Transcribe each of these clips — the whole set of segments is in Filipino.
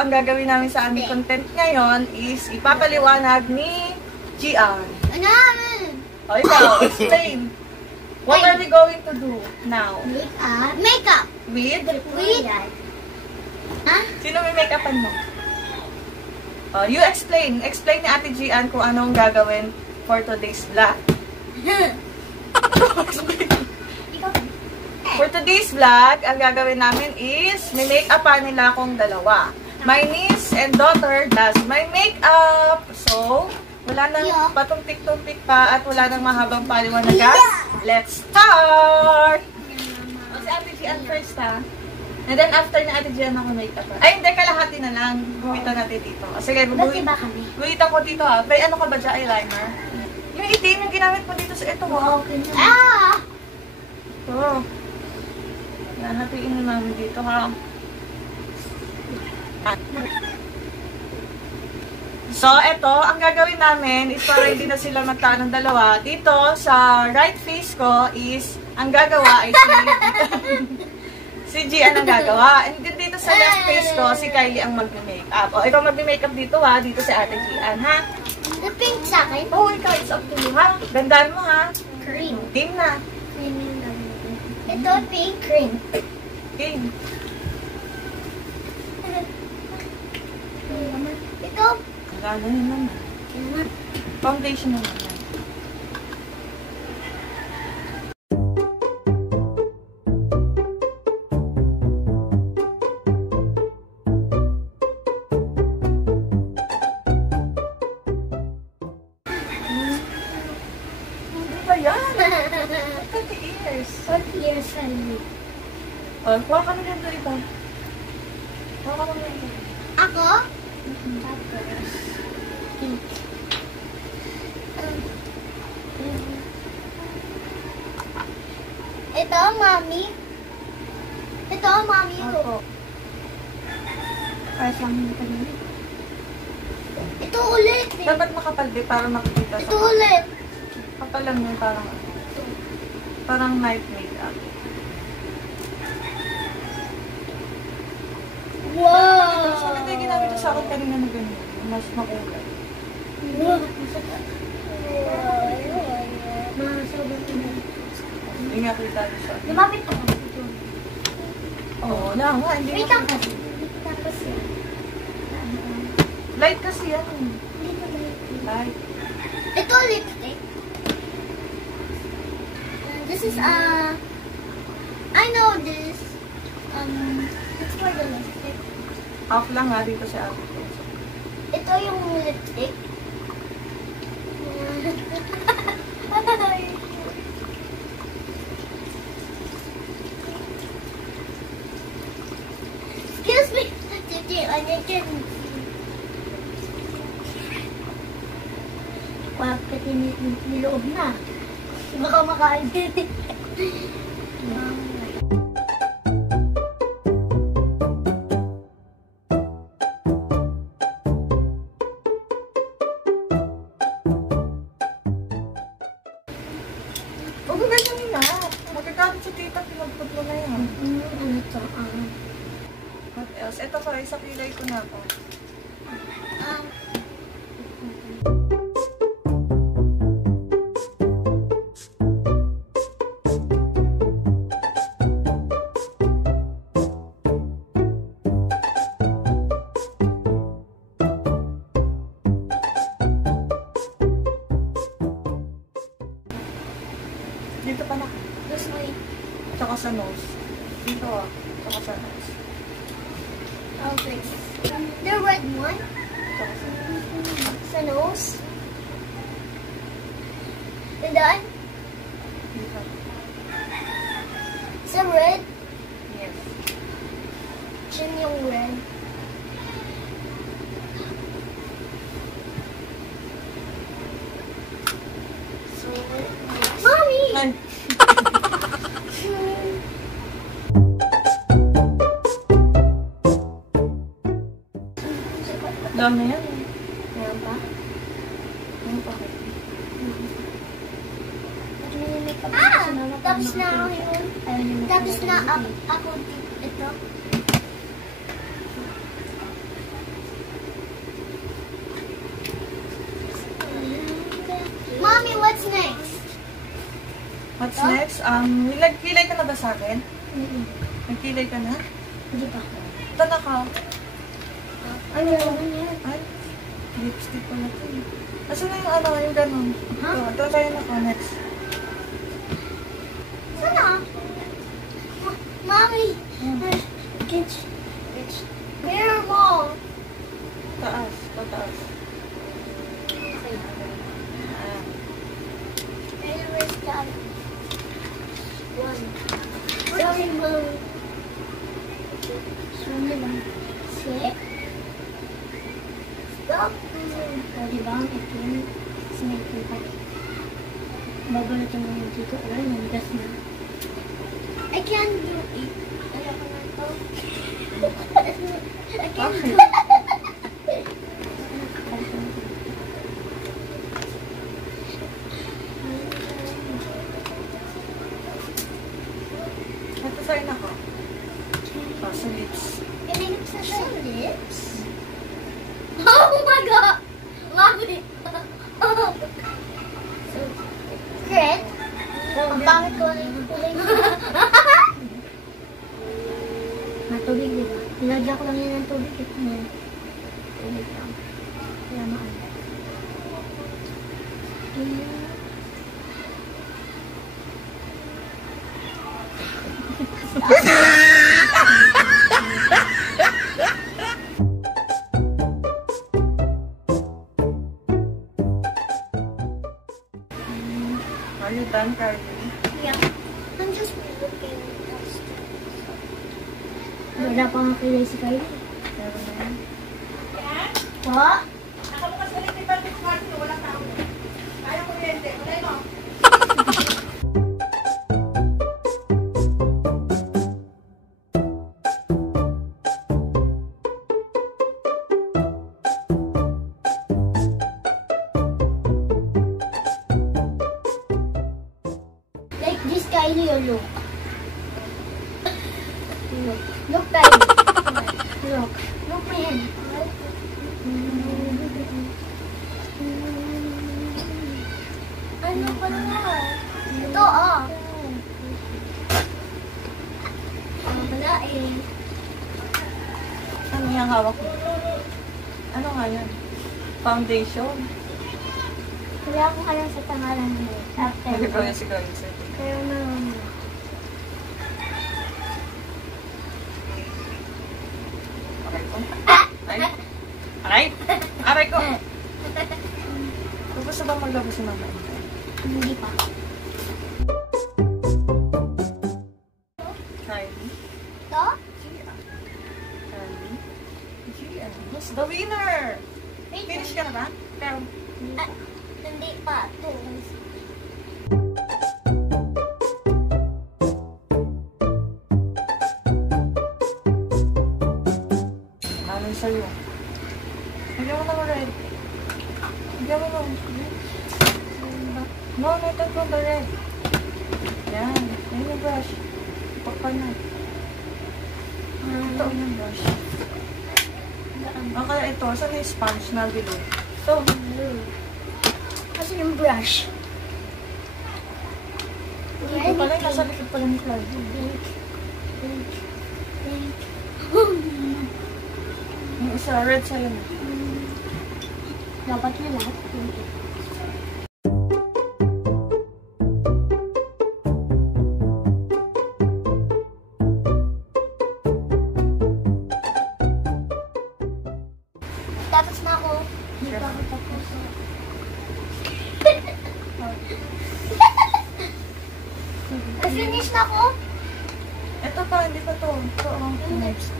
ang gagawin namin sa aming content ngayon is ipapaliwanag ni Gian. Ano? O, ikaw, explain. What are we going to do now? Makeup. With? Ha? Sino may make-upan mo? You explain. Explain ni Ate Gian kung anong gagawin for today's vlog. For today's vlog, ang gagawin namin is may make-upan nila akong dalawa. My niece and daughter does my make-up. So, wala nang patumpik-tumpik pa at wala nang mahabang paliwanagan. Let's start! O, si Ate Gian first, ha? And then, after na Ate Gian ako make-up. Ay, hindi, kalahati na lang. Guhitan natin dito. O, sige, guhitan ko dito, ha? May ano ka ba dyan, eyeliner? Yung itim yung ginamit mo dito sa ito, ha? Ito. Hatiin na namin dito, ha? So, ito, ang gagawin namin is para hindi na sila magtaan ng dalawa. Dito, sa right face ko is, ang gagawa ay si Gian ang gagawa. And then dito sa left face ko, si Kylie ang mag-makeup. O, ikaw mag-makeup dito, ha? Dito si Ate Gian, ha? The pink sa akin? Oo, ikaw, it's up to you, ha? Gandaan mo, ha? Cream. Game na. Ito, pink cream. Game. Ito. Gana yun naman. Foundation naman yan. Ano ba yan? 20 years. 40 years only. Oh, kuha ka na dito iba. Kuha ka na dito. Ako? Ito, mami. Ito, mami. Ako. Para sa amin pa rin. Ito ulit. Dapat makapaldi para makikita sa Ito ulit. kapal lang yun, parang night makeup. Wow! So, ito yung ginamit ko sa akin kanina na ganyan. Mas makulay. Wow! Hindi nga kita siya. Lumapit ako. Oo, lang nga. Hindi Wait mo lang kasi. Tapos yan. light kasi yan. Hindi ko Light. Ito lipstick. This is I know this. It's for the lipstick. Half lang nga dito sa akin. Ito yung lipstick. Excuse me. Titi, ano yun? Wag ka niloob na. Baka makain. Huwag ka ganyan na. Magkakalit sa tita, pinagput mo na yan. Ano to? What else? Ito ko, isa pilay ko na ako. Dito pa na. This way. Tsaka sa nose. Dito ah. Tsaka sa nose. Okay. The red one. Tsaka sa nose. Sa nose. And then, Dito. sa red. Yes. Chin yung red. So, Mommy! Ay! Dami yan. Meron pa? Ano pa? Tapos na ako yun. Tapos na ako ito. nagkilay ka na ba sa akin? Nagkilay ka na? Hindi pa. Tala ka. Ano naman yan? Ay, lipstick pala ito. Asa na yung ano, yung ganun? Ito tayo na ko, next. Sana? Mami! Where mo? Taas, pataas. Where's that? One. Sorry, Mom. Sorry, Mom. Six. Stop. O, diba? Itim. Snake ko pa. Babalot yung mga dito. Ay, namigas na. I can't do it. Ayoko na to. I can't do it. Ito sa'yo na ko. Sa lips. Lips na siya. Lips? Oh my God! Mami! Crit? Ang pangit ko na yung kulay mo. Matubig, diba? Nilagyan ko lang yan ng tubig. Tubig lang. Kaya maano. Are you done, Carly? Yeah. I'm just looking. Wala pa nga kilay si Kylie. Meron na yan. Po? Nakabukas ulit ni Barbie Party, walang tao. Kaya kuryente. Kulay mo. Like this Kylie or look? Look Kylie. Look. Look my hand. Ano pa na? Ito ah. Wala eh. Ano yung hawak mo? Ano nga yan? Foundation. Wala akong alam sa pangalan mo. After. Hindi ko yung si Carly sa'yo. Pero meron mo. Aray ko. Ay. Aray! Aray ko! Gusto ba maglabas si Mama? Hindi pa. Kylie? Ito? Kylie? Who's the winner? Wait. Finish ka na ba? Pero, Hindi pa. Ito. ano sa'yo? Nagyan mo na red. Nagyan mo na. No, ito the red. Yan. Yan yung brush. Pakpa na. Ito yung brush. Kaya ito, saan yung sponge na below? Ito. Kasi yung brush. Ito pala yung nasa likod pala ni Clark. Pink. Pink. Pink. Yung isa, red sa'yo na. Dapat na lahat. Pink. Tapos na ako. Hindi pa ako tapos. Finish na ako? Ito pa, hindi pa to. Ito, next.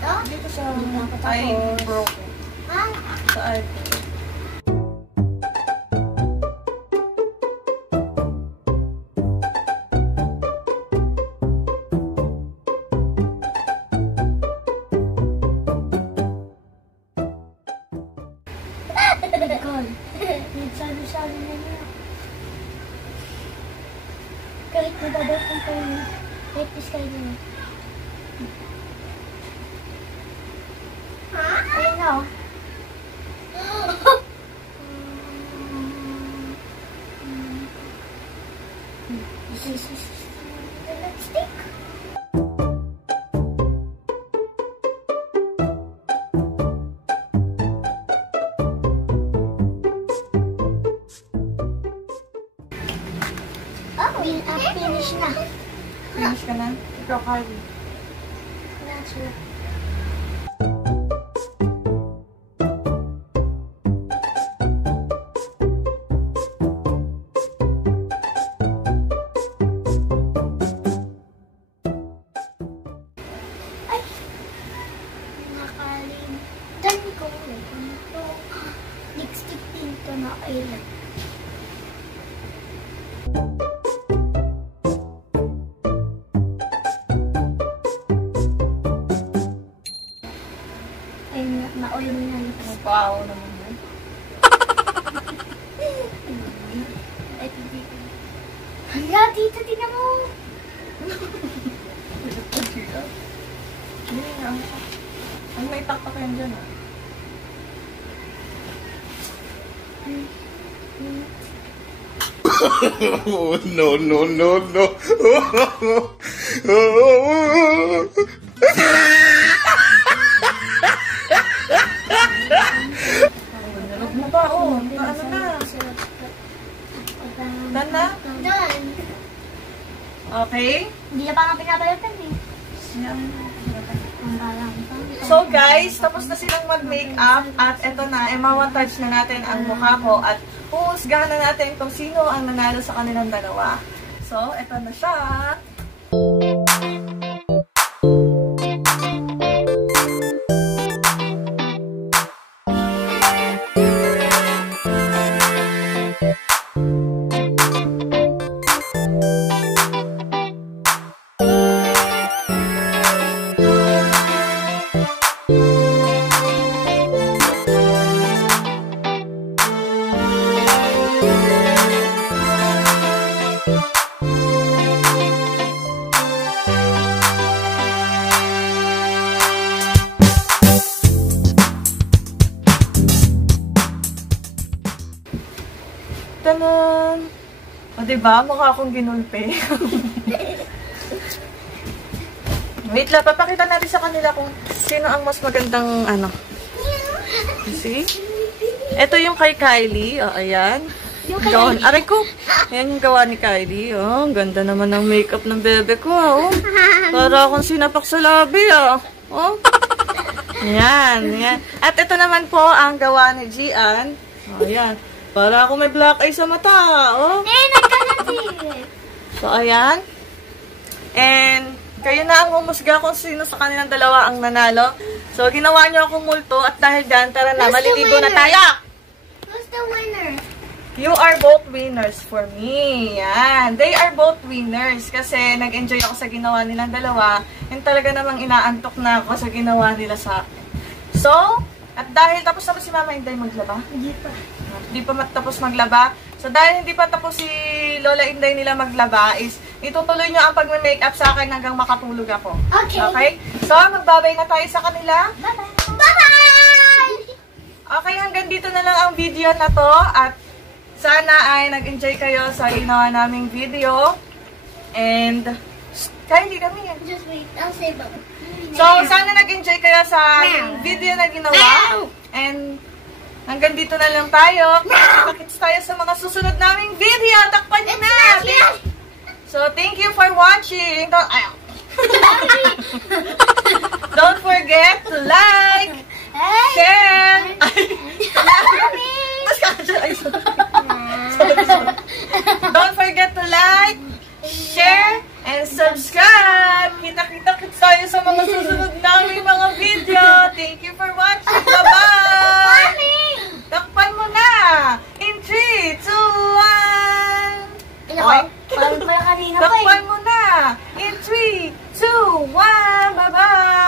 Ito? Dito sa Hindi pa ako tapos. eyebrow ko. Ha? Sa eyebrow. God. Nagsabi-sabi na niya. Kahit nababot ang kayo. Kahit iskay niya. Ha? Ayun na. lipstick. Finish na. Finish ka na? Ikaw, Kylie. Natural. Ay! Nakalimutan ko. Ito. Lipstick dito na island. Na-oil mo na ito. Wow naman yun. Ay, dito. Hala, dito, tingnan mo. Hindi nga. Ay, may takpa kayo dyan ah. Oh, no, no, no, no. Nalog mo pa, oh. Ano na? Done na? Done. Okay. Hindi na pa nga pinapalitan eh. Yan. Ang balang pa. So guys, tapos na silang mag-makeup at eto na, touch na natin ang mukha ko at huhusgahan na natin kung sino ang nanalo sa kanilang dalawa. So, eto na siya. Tanan! O diba? Mukha akong ginulpe. Wait lang, papakita natin sa kanila kung sino ang mas magandang ano. See? Ito yung kay Kylie. O, ayan. Gawa, aray ko! Ayan yung gawa ni Kylie. Oh, ang ganda naman ng makeup ng bebe ko. Oh. Para akong sinapak sa labi. Oh. Ayan, ayan. At ito naman po ang gawa ni Gian. O, ayan. Para ako may black eye sa mata, oh. Nagkakasin. So, ayan. And, kayo na ang humusga kung sino sa kanilang dalawa ang nanalo. So, ginawa niyo akong multo at dahil dyan, tara na, maliligo na tayo! Who's the winner? You are both winners for me. Yan. They are both winners kasi nag-enjoy ako sa ginawa nilang dalawa and talaga namang inaantok na ako sa ginawa nila sa akin. So, at dahil tapos na ba si Mama Inday maglaba? Hindi pa. Hindi pa matapos maglaba. So, dahil hindi pa tapos si Lola Inday nila maglaba, is itutuloy nyo ang pag-makeup sa akin hanggang makatulog ako. Okay. Okay? So, magbabay na tayo sa kanila. Bye-bye! Bye-bye! Okay, hanggang dito na lang ang video na to. At sana ay nag-enjoy kayo sa ginawa naming video. And, kaya hindi kami yan. Just wait. I'll say bye. So, sana nag-enjoy kayo sa video na ginawa. And, hanggang dito na lang tayo. Pakits tayo sa mga susunod naming video. Takpan nyo na! So, thank you for watching. Don't forget to like, share. Don't forget to like, share, and subscribe. Kita-kita-kits tayo sa mga susunod naming mga video. Thank you for watching. Bye-bye! Takpan mo na! In 3, 2, 1! Okay. Parang kanina pa eh. Takpan mo na! In 3, 2, 1! Bye-bye!